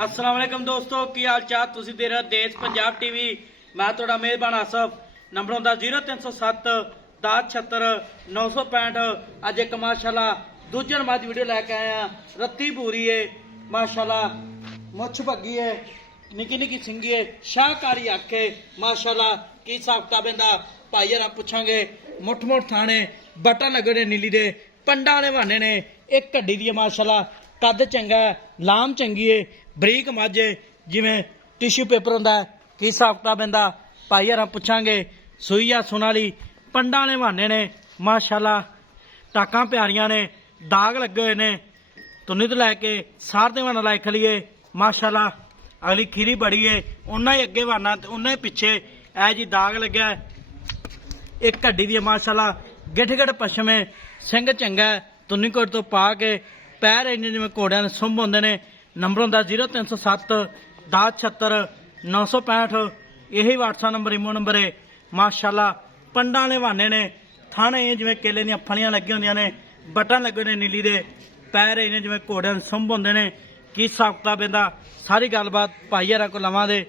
अस्सलाम वालेकुम दोस्तों की हाल चाल तुसी देख रहे देश पंजाब टीवी। मैं थोड़ा मेहरबान आसफ। नंबर होंदा 0307 10 76 965। अज एक माशाल्लाह दूजन मज वीडियो लैके आए हैं। रत्ती पूरी है माशाल्लाह, मुछ भगी है, निकी निकी सिंगी है, शाहकारी अख है माशाल्लाह। की हिसाब किताब इहदा भाई हरा पुछांगे। मुठ मुठ थाने बटन लगे ने नीली दे पंडा ने बहाने ने। एक घड्डी दी माशाल्लाह, कद चंगा है, लाम चंगी है, बरीक मझ है जिवें टिश्यू पेपर होंदा है। की हिसाब किताब इहदा भाई हरा पुछांगे। सूई आ सुनाली पंडा ने बहाने ने माशाल्लाह, टाकां प्यारियां ने, दाग लगे हुए ने। तुन्नी तो लैके सार दे बहाना लाई खलीए माशाल्लाह। अगली खीरी बड़ी है, उन्ना ही अगे बहाना ते उन्ना ही पिछे ऐ जी दाग लग्या है। एक घड्डी दी माशाल्लाह, गिठ गिठ पछमे, सिंह चंगा है, तुन्नी कोट तो पा के पैर इंज जिवें घोड़ियां ने सुंभ होंदे ने। नंबर होंदा 0307 10 76 965। यही व्हाट्सएप नंबर इमो नंबर है माशाल्लाह। पंडा ने बहाने ने, थाने जिवें केले दी फलियां लगी होंदियां ने, बटन लगे ने नीली दे, पैर इंज जिवें घोड़ियां ने सुंभ होंदे ने। की हिसाब किताब इहदा सारी गलबात भाई हरा को लवां दे।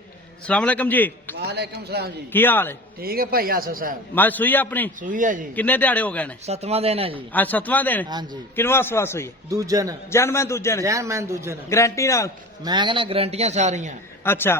अस्सलाम वालेकुम जी। वालेकुम सलाम जी। की हाल है? ठीक है भाई आसफ साहब। मैं सुई अपनी सूई है जी। किन्ने दिहाड़े हो गए ने? 7वां दिन है जी। आज 7वां दिन। हाँ जी। किनवा सवा सुई? दूजन जनमैन दूजन जैन मैन दूजन। गारंटी नाल। मैं कहना गारंटियां सारियां। अच्छा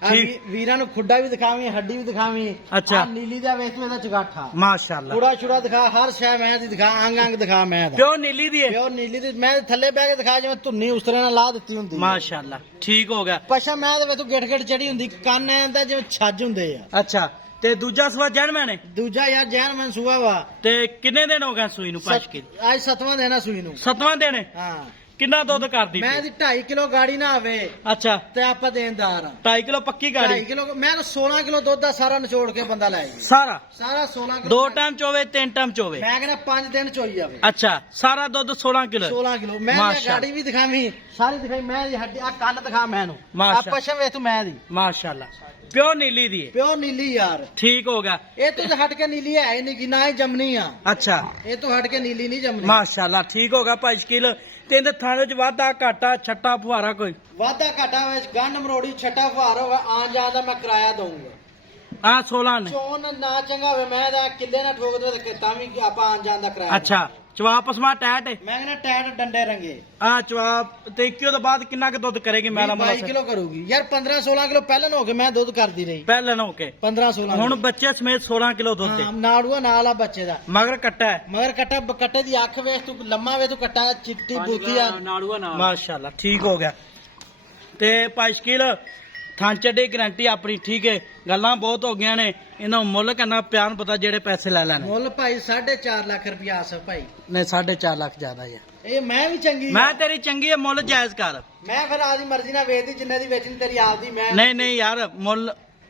ठीक। वीरां नु खुड्डा भी दिखावी, हड्डी भी दिखावी। अच्छा। नीली दा वेच में दा चगाठा माशाल्लाह। कूड़ा छुड़ा दिखा, हर शय मैं दी दिखा, अंग अंग दिखा मैं दा। प्योर नीली दी है। प्योर नीली दी मैं थल्ले बैठ के दिखा जिवें धुन्नी उस तरह नाल ला दित्ती हुंदी। माशाल्लाह ठीक हो गया। पछा मैं दे वेच गिठ गिठ चढ़ी हुंदी, कंन ऐंदा जिवें छज हुंदे आ। अच्छा ते दूजा सवा जनमैन है। दूजा यार जैन मैन सूआ वा। ते किन्ने दिन हो गए सूई नु? पांच के आज 7वां दिन है सूई नु। 7वां दिन है। हां किन्ना दुध कर दी? मैं दी 2.5 किलो गाड़ी ना आवे अच्छा ते आपा देनदार 2.5 किलो पक्की गाड़ी। 2.5 किलो मैं 16 किलो दुध दा सारा निचोड़ के बंदा लै जी। सारा सारा 16 किलो। 2 टाइम चोवे 3 टाइम चोवे। मैं कहना 5 दिन चोई आवे। अच्छा सारा दुध 16 किलो। 16 किलो मैं माशाअल्लाह। गाड़ी भी दिखावी, सारी दिखाई मैं दी हड्डी आ कान दिखा मैनू। आ माशाअल्लाह। पछम वे तू मैं दी माशाल्लाह प्योर नीली दी है। प्योर नीली यार। ठीक हो गया। ये तो हट के नीली है ही नहीं कि ना ही जमनी आ। अच्छा ये तो हट के नीली नहीं जमनी। माशाल्लाह ठीक हो गया भाई शकील। ते थाने च वाधा घाटा छट्टा फुहारा कोई? वादा घाटा विच गंढ मरोड़ी छट्टा फुहार होवे आन जान दा मैं किराया दूंगा। हाँ 16 ने। चोन ना चंगा होवे मैं दा किले ना ठोक दे ते तां भी आपा आन जान दा किराया। अच्छा चवाप समा टैट है। मैं कहना टैट डंडे रंगे। हाँ चवाप ते इक्कियों तो बाद किन्ना के दुध करेगी? मैं 22 किलो करूगी यार। 15-16 किलो पहले हो के मैं दुध करदी रही। पहले न होके 15-16 हुन बच्चे समेत 16 किलो दुध दे। नाड़ुआ नाल आ बच्चे दा। मगर कट्टा है। मगर कट्टा कट्टे दी अख वेख तू लम्मा वे तू कट्टा चिट्टी बूथी आ नाड़ुआ नाल। माशाल्लाह ठीक हो गया। ते भाई शकील थां चड्डी गारंटी अपनी ठीक है। गल्लां बहुत हो गई ने, इन्हां मुੱਲ करना प्यार पता जेड़े पैसे ले लेने। मुੱਲ भाई 4.5 लाख रुपया आसफ भाई। नहीं 4.5 लाख ज्यादा है। ਇਹ ਮੈਂ ਵੀ ਚੰਗੀ मैं तेरी चंगी है मुੱਲ जायज कर। ਮੈਂ ਫਿਰ ਆਦੀ ਮਰਜ਼ੀ ਨਾਲ ਵੇਚਦੀ ਜਿੰਨੇ ਦੀ ਵੇਚਣੀ ਤੇਰੀ ਆਪਦੀ। ਮੈਂ नहीं नहीं यार मुੱਲ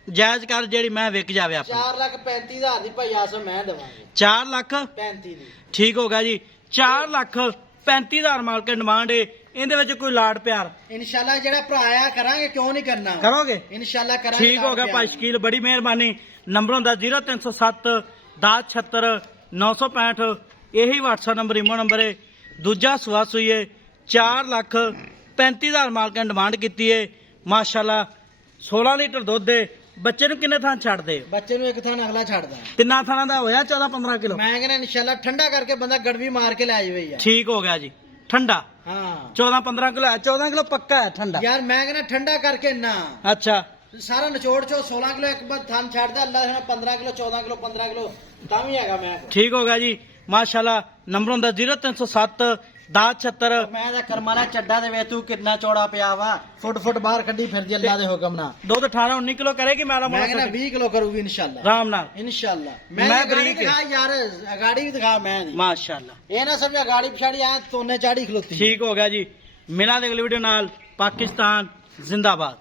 जायज कर जेड़ी मैं विक जावे अपनी। 4,35,000 ਦੀ ਭਾਈ ਆਸਫ ਮੈਂ ਦਵਾਂਗੇ। 4 लाख 35 ਦੀ ठीक होगा जी। 4,35,000 माल के डिमांड है। ਇਹਦੇ ਵਿੱਚ ਕੋਈ ਲਾਡ ਪਿਆਰ ਇਨਸ਼ਾਅੱਲਾ ਜਿਹੜਾ ਭਰਾ ਆਇਆ ਕਰਾਂਗੇ, ਕਿਉਂ ਨਹੀਂ ਕਰਨਾ। ਕਰੋਗੇ? ਇਨਸ਼ਾਅੱਲਾ ਕਰਾਂਗੇ। ਠੀਕ ਹੋ ਗਿਆ ਭਾਈ ਸ਼ਕੀਲ, ਬੜੀ ਮਿਹਰਬਾਨੀ। ਨੰਬਰ ਹੁੰਦਾ 0307 10 76 965। ਇਹੀ WhatsApp ਨੰਬਰ ਇਮੋ ਨੰਬਰ ਹੈ। ਦੂਜਾ ਸਵਾ ਸੂਈ ਹੈ। 4,35,000 ਮਾਲ ਕੇ ਡਿਮਾਂਡ ਕੀਤੀ ਹੈ ਮਾਸ਼ਾਅੱਲਾ। 16 ਲੀਟਰ ਦੁੱਧ ਹੈ। ਬੱਚੇ ਨੂੰ ਕਿੰਨੇ ਥਾਂ ਛੱਡਦੇ? ਬੱਚੇ ਨੂੰ ਇੱਕ ਥਾਂ ਅਗਲਾ ਛੱਡਦਾ। ਤਿੰਨਾਂ ਥਾਂ ਦਾ ਹੋਇਆ 14-15 ਕਿਲੋ। ਮੈਂ ਕਹਿੰਦਾ ਇਨਸ਼ਾਅੱਲਾ ਠੰਡਾ ਕਰਕੇ ਬੰਦਾ ਗੜਵੀ ਮਾਰ ਕੇ ਲੈ ਜਾਵੇ ਯਾਰ। ਠੀਕ ਹੋ ਗਿਆ ਜੀ। ਠੰਡਾ ਹਾਂ 14-15 ਕਿਲੋ ਹੈ। 14 ਕਿਲੋ ਪੱਕਾ ਹੈ ਠੰਡਾ ਯਾਰ। ਮੈਂ ਕਹਿੰਦਾ ਠੰਡਾ ਕਰਕੇ ਨਾ ਅੱਛਾ ਸਾਰਾ ਨਿਚੋੜ ਚੋ 16 ਕਿਲੋ ਇੱਕ ਬਾਰ ਥਾਂ ਛੱਡਦਾ। ਅੱਲਾ ਦੇ 15 ਕਿਲੋ 14 ਕਿਲੋ 15 ਕਿਲੋ ਤਾਂ ਵੀ ਹੈਗਾ। ਮੈਂ ਠੀਕ ਹੋ ਗਿਆ ਜੀ ਮਾਸ਼ਾਅੱਲਾ। ਨੰਬਰ ਹੁੰਦਾ 0307 10 76। ਮੈਂ ਤਾਂ ਕਰਮਾਲਾ ਚੱਡਾ ਦੇ ਵੇ ਤੂੰ ਕਿੰਨਾ ਚੌੜਾ ਪਿਆ ਵਾ। ਫੁੱਟ ਬਾਹਰ ਕੱਢੀ ਫਿਰਦੀ ਅੱਲਾ ਦੇ ਹੁਕਮ ਨਾਲ। ਦੁੱਧ 18-19 ਕਿਲੋ ਕਰੇਗੀ ਮੇਰਾ ਮੈਂ ਕਹਿੰਦਾ 20 ਕਿਲੋ ਕਰੂਗੀ ਇਨਸ਼ਾਅੱਲਾ। ਆਰਾਮ ਨਾਲ ਇਨਸ਼ਾਅੱਲਾ। ਮੈਂ ਗਾੜੀ ਬਰੀਕ ਦਿਖਾ ਯਾਰ, ਗਾੜੀ ਵੀ ਦਿਖਾ ਮੈਂ ਦੀ। ਮਾਸ਼ਾਅੱਲਾ ਇਹ ਨਾ ਸਮਝਿਆ ਗਾੜੀ ਪਛਾੜੀ ਆ ਤੋਨੇ ਚਾੜੀ ਖਲੋਤੀ। ਠੀਕ ਹੋ ਗਿਆ ਜੀ। ਮਿਲਾਂਗੇ ਅਗਲੀ ਵੀਡੀਓ ਨਾਲ। ਪਾਕਿਸਤਾਨ ਜ਼ਿੰਦਾਬਾਦ।